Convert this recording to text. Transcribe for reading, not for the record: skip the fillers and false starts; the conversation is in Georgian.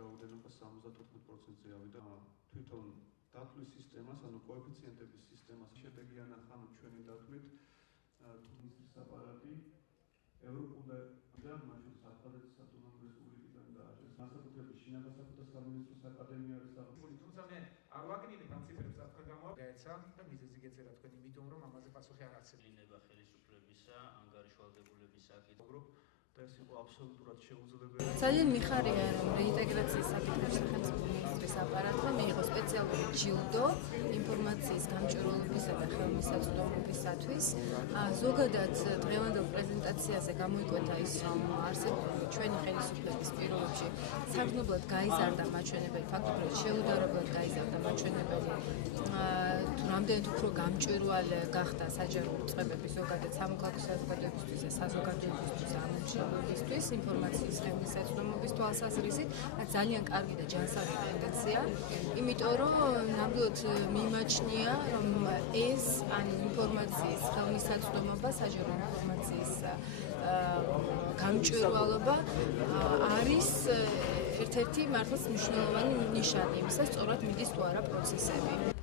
რაოდენობა 74%-ზე ავიდა. თვითონ დათვლის სისტემას, ანუ კოეფიციენტების სისტემას შედეგიანა ხანო ჩვენი დათვლით თუნისის აპარატი ევროპული და მაშინ საფრანგეთის ავტონომიური რესპუბლიკიდან დააჭრეს. განსაკუთრებით შინაგანსაკუთრების სამინისტროს აკადემია არის დაყოლებული. თუმცა მე არ ვაკნინებ ამ ციფრებს რა თქმა უნდა გაეცა და მიზეზი გეწერა თქვენ იმიტომ რომ ამაზე პასუხი არ არსებობს. ლინება ხელისუფლებისა, ანგარიშვალდებულების საკითხი და ეს იყო აბსოლუტურად შეუძლებელი. ძალიან მიხარია რომ რეინტეგრაციის საკითხებში სახელმწიფო მინისტრის აპარატმა მიიღო სპეციალური ჯილდო ინფორმაციის გამჭვირვალობისა და ხელმისაწვდომობისათვის. ზოგადად დღევანდელ პრეზენტაციაზე გამოიკვეთა ის რომ არსებული ჩვენი ხელისუფლების პირობებში საგრძნობლად გაიზარდა მაჩვენებელი, ფაქტობრივად შეუდარებლად გაიზარდა მაჩვენებელი თუ რამდენად უფრო გამჭვირვალ გახდა საჯარო უწყებები ზოგადად სამოქალაქო საზოგადოებისთვის და საზოგადოებისთვის ამომრჩევლობისთვის ინფორმაციის ხელმისაწვდომობის თვალსაზრისით ძალიან კარგი და ჯანსაღი ტენდენცია, იმიტომ რომ ნამდვილად მიმაჩნია რომ ეს ან ინფორმაციის ხელმისაწვდომობა, საჯარო ინფორმაციის გამჭვირვალობა არის ერთ-ერთი მართლაც მნიშვნელოვანი ნიშანი იმისა, სწორად მიდის თუ არა პროცესები.